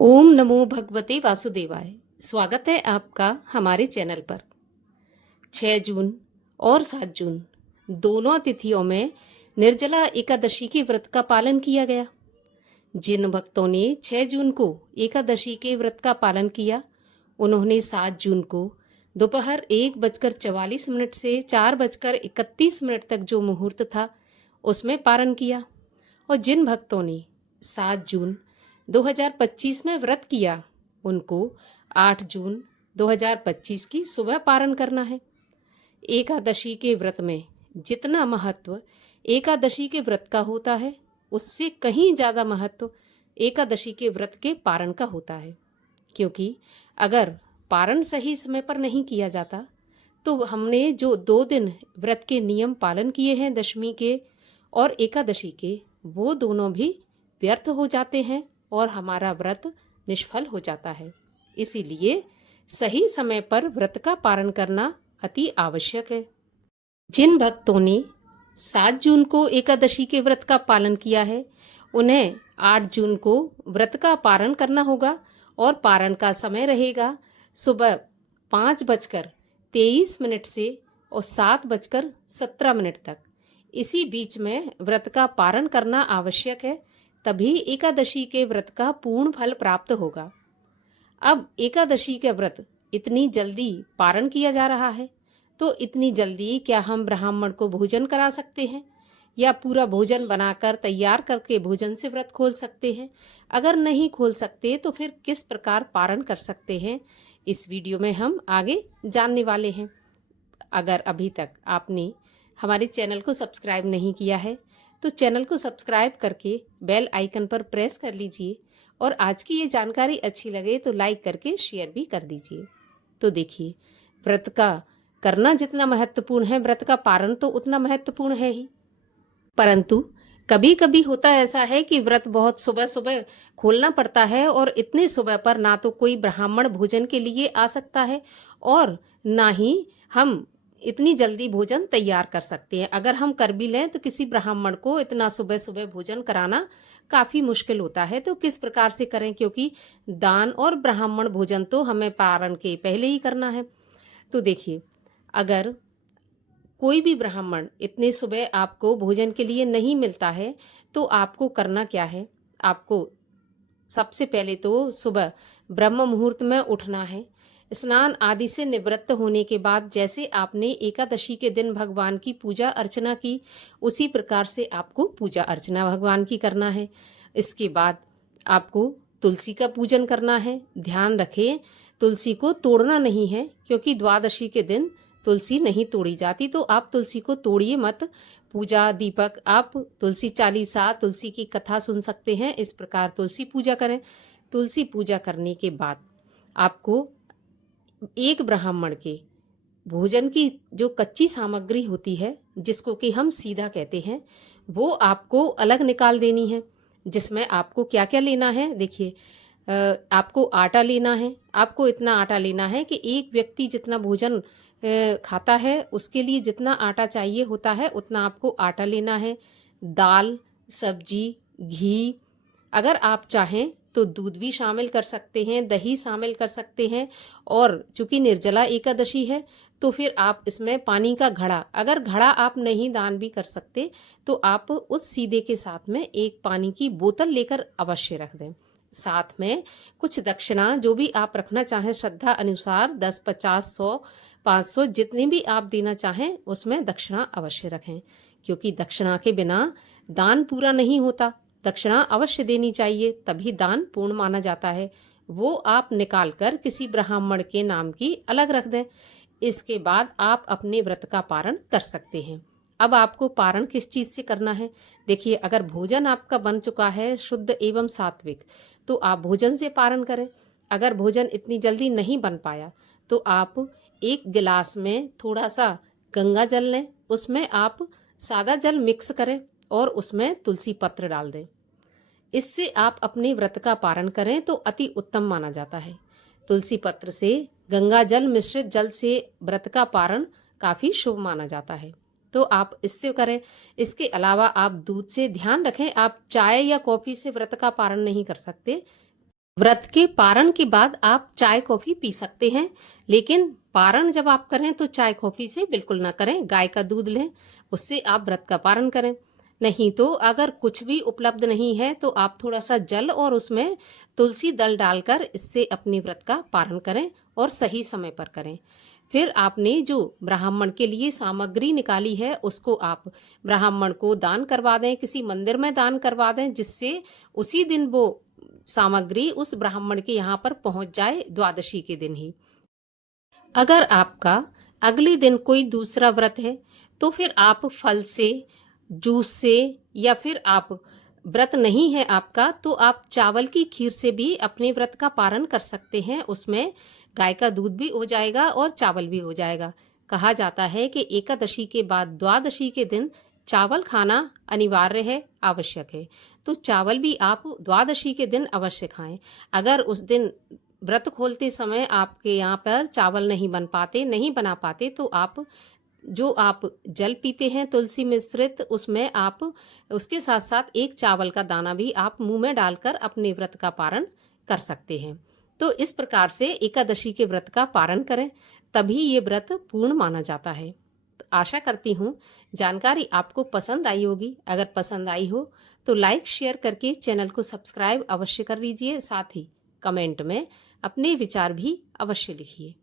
ओम नमो भगवते वासुदेवाय। स्वागत है आपका हमारे चैनल पर। 6 जून और 7 जून दोनों तिथियों में निर्जला एकादशी के व्रत का पालन किया गया। जिन भक्तों ने 6 जून को एकादशी के व्रत का पालन किया, उन्होंने 7 जून को दोपहर 1:44 से 4:31 तक जो मुहूर्त था उसमें पारण किया। और जिन भक्तों ने 7 जून 2025 में व्रत किया, उनको 8 जून 2025 की सुबह पारण करना है। एकादशी के व्रत में जितना महत्व एकादशी के व्रत का होता है, उससे कहीं ज़्यादा महत्व एकादशी के व्रत के पारण का होता है। क्योंकि अगर पारण सही समय पर नहीं किया जाता तो हमने जो 2 दिन व्रत के नियम पालन किए हैं, दशमी के और एकादशी के, वो दोनों भी व्यर्थ हो जाते हैं और हमारा व्रत निष्फल हो जाता है। इसीलिए सही समय पर व्रत का पारण करना अति आवश्यक है। जिन भक्तों ने 7 जून को एकादशी के व्रत का पालन किया है, उन्हें 8 जून को व्रत का पारण करना होगा और पारण का समय रहेगा सुबह 5:23 से और 7:17 तक। इसी बीच में व्रत का पारण करना आवश्यक है, तभी एकादशी के व्रत का पूर्ण फल प्राप्त होगा। अब एकादशी का व्रत इतनी जल्दी पारण किया जा रहा है, तो इतनी जल्दी क्या हम ब्राह्मण को भोजन करा सकते हैं या पूरा भोजन बनाकर तैयार करके भोजन से व्रत खोल सकते हैं? अगर नहीं खोल सकते तो फिर किस प्रकार पारण कर सकते हैं, इस वीडियो में हम आगे जानने वाले हैं। अगर अभी तक आपने हमारे चैनल को सब्सक्राइब नहीं किया है तो चैनल को सब्सक्राइब करके बेल आइकन पर प्रेस कर लीजिए और आज की ये जानकारी अच्छी लगे तो लाइक करके शेयर भी कर दीजिए। तो देखिए, व्रत का करना जितना महत्वपूर्ण है, व्रत का पारण तो उतना महत्वपूर्ण है ही। परंतु कभी कभी होता ऐसा है कि व्रत बहुत सुबह सुबह खोलना पड़ता है और इतने सुबह पर ना तो कोई ब्राह्मण भोजन के लिए आ सकता है और ना ही हम इतनी जल्दी भोजन तैयार कर सकते हैं। अगर हम कर भी लें तो किसी ब्राह्मण को इतना सुबह सुबह भोजन कराना काफ़ी मुश्किल होता है। तो किस प्रकार से करें, क्योंकि दान और ब्राह्मण भोजन तो हमें पारण के पहले ही करना है। तो देखिए, अगर कोई भी ब्राह्मण इतने सुबह आपको भोजन के लिए नहीं मिलता है तो आपको करना क्या है? आपको सबसे पहले तो सुबह ब्रह्म मुहूर्त में उठना है। स्नान आदि से निवृत्त होने के बाद जैसे आपने एकादशी के दिन भगवान की पूजा अर्चना की, उसी प्रकार से आपको पूजा अर्चना भगवान की करना है। इसके बाद आपको तुलसी का पूजन करना है। ध्यान रखें, तुलसी को तोड़ना नहीं है, क्योंकि द्वादशी के दिन तुलसी नहीं तोड़ी जाती, तो आप तुलसी को तोड़िए मत। पूजा दीपक, आप तुलसी चालीसा, तुलसी की कथा सुन सकते हैं। इस प्रकार तुलसी पूजा करें। तुलसी पूजा करने के बाद आपको एक ब्राह्मण के भोजन की जो कच्ची सामग्री होती है, जिसको कि हम सीधा कहते हैं, वो आपको अलग निकाल देनी है। जिसमें आपको क्या क्या लेना है, देखिए, आपको आटा लेना है। आपको इतना आटा लेना है कि एक व्यक्ति जितना भोजन खाता है उसके लिए जितना आटा चाहिए होता है उतना आपको आटा लेना है। दाल, सब्जी, घी, अगर आप चाहें तो दूध भी शामिल कर सकते हैं, दही शामिल कर सकते हैं। और चूंकि निर्जला एकादशी है तो फिर आप इसमें पानी का घड़ा, अगर घड़ा आप नहीं दान भी कर सकते तो आप उस सीधे के साथ में एक पानी की बोतल लेकर अवश्य रख दें। साथ में कुछ दक्षिणा जो भी आप रखना चाहें श्रद्धा अनुसार, 10, 50, 100, 500 जितनी भी आप देना चाहें उसमें दक्षिणा अवश्य रखें। क्योंकि दक्षिणा के बिना दान पूरा नहीं होता। दक्षिणा अवश्य देनी चाहिए, तभी दान पूर्ण माना जाता है। वो आप निकाल कर किसी ब्राह्मण के नाम की अलग रख दें। इसके बाद आप अपने व्रत का पारण कर सकते हैं। अब आपको पारण किस चीज़ से करना है? देखिए, अगर भोजन आपका बन चुका है शुद्ध एवं सात्विक तो आप भोजन से पारण करें। अगर भोजन इतनी जल्दी नहीं बन पाया तो आप एक गिलास में थोड़ा सा गंगा जल लें, उसमें आप सादा जल मिक्स करें और उसमें तुलसी पत्र डाल दें। इससे आप अपने व्रत का पारण करें तो अति उत्तम माना जाता है। तुलसी पत्र से, गंगा जल मिश्रित जल से व्रत का पारण काफ़ी शुभ माना जाता है, तो आप इससे करें। इसके अलावा आप दूध से, ध्यान रखें, आप चाय या कॉफ़ी से व्रत का पारण नहीं कर सकते। व्रत के पारण के बाद आप चाय कॉफी पी सकते हैं, लेकिन पारण जब आप करें तो चाय कॉफी से बिल्कुल ना करें। गाय का दूध लें, उससे आप व्रत का पारण करें। नहीं तो अगर कुछ भी उपलब्ध नहीं है तो आप थोड़ा सा जल और उसमें तुलसी दल डालकर इससे अपने व्रत का पारण करें और सही समय पर करें। फिर आपने जो ब्राह्मण के लिए सामग्री निकाली है उसको आप ब्राह्मण को दान करवा दें, किसी मंदिर में दान करवा दें, जिससे उसी दिन वो सामग्री उस ब्राह्मण के यहाँ पर पहुंच जाए, द्वादशी के दिन ही। अगर आपका अगले दिन कोई दूसरा व्रत है तो फिर आप फल से, जूस से, या फिर आप व्रत नहीं है आपका तो आप चावल की खीर से भी अपने व्रत का पारण कर सकते हैं। उसमें गाय का दूध भी हो जाएगा और चावल भी हो जाएगा। कहा जाता है कि एकादशी के बाद द्वादशी के दिन चावल खाना अनिवार्य है, आवश्यक है। तो चावल भी आप द्वादशी के दिन अवश्य खाएं। अगर उस दिन व्रत खोलते समय आपके यहाँ पर चावल नहीं बन पाते, नहीं बना पाते, तो आप जल पीते हैं तुलसी मिश्रित, उसमें आप उसके साथ साथ एक चावल का दाना भी आप मुंह में डालकर अपने व्रत का पारण कर सकते हैं। तो इस प्रकार से एकादशी के व्रत का पारण करें, तभी ये व्रत पूर्ण माना जाता है। तो आशा करती हूँ जानकारी आपको पसंद आई होगी। अगर पसंद आई हो तो लाइक शेयर करके चैनल को सब्सक्राइब अवश्य कर लीजिए। साथ ही कमेंट में अपने विचार भी अवश्य लिखिए।